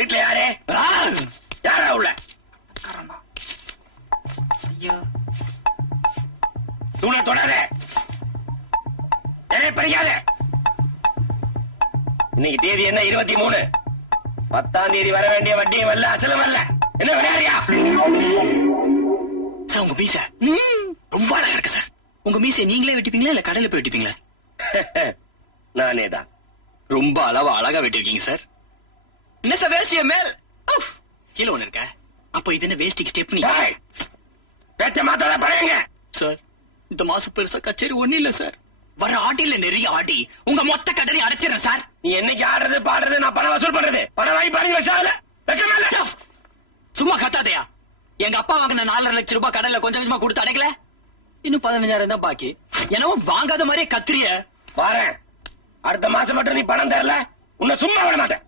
வீட்டுல யாரு? யாரா உள்ள? ஐயோ, தூண தொடாத, என்னை பறிக்காத. இன்னைக்கு தேதி என்ன? 23. 10ஆம் தேதி வர வேண்டிய வட்டியும் வரல, அசலும் வரல. என்ன விளையாடியா? சார் உங்க மீசை ரொம்ப அழகா இருக்கு சார். உங்க மீசை நீங்களே வெட்டிப்பீங்களா இல்ல கடையில போய் வெட்டிப்பீங்களா? நானே தான். ரொம்ப அளவா அழகா வெட்டிருக்கீங்க சார். என்ன சார் வேஷ்டிய மேல் கீழே ஒண்ணு இருக்க. அப்ப இது என்ன வேஷ்டிக்கு ஸ்டெப்னி? பேச்ச மாத்தாத பழையங்க சார். இந்த மாசம் பெருசா கச்சேரி ஒண்ணு இல்ல சார். வர ஆட்டில நிறைய ஆடி உங்க மொத்த கடனை அடைச்சிடறேன் சார். நீ என்னைக்கு ஆடுறது பாடுறது, நான் பணம் வசூல் பண்றது. பணம் வாங்கி 15 வருஷம் ஆகல. வெக்கமா இல்ல? சும்மா கத்தாதையா. எங்க அப்பா வாங்கின 4.5 லட்சம் ரூபாய் கடன்ல கொஞ்சம் கொஞ்சமா கொடுத்து அடைக்கல. இன்னும் 15,000 தான் பாக்கி. என்னவோ வாங்காத மாதிரியே கத்திரிய. பாரு, அடுத்த மாசம் மட்டும் நீ பணம் தரல, உன்னை சும்மா விட மாட்டேன்.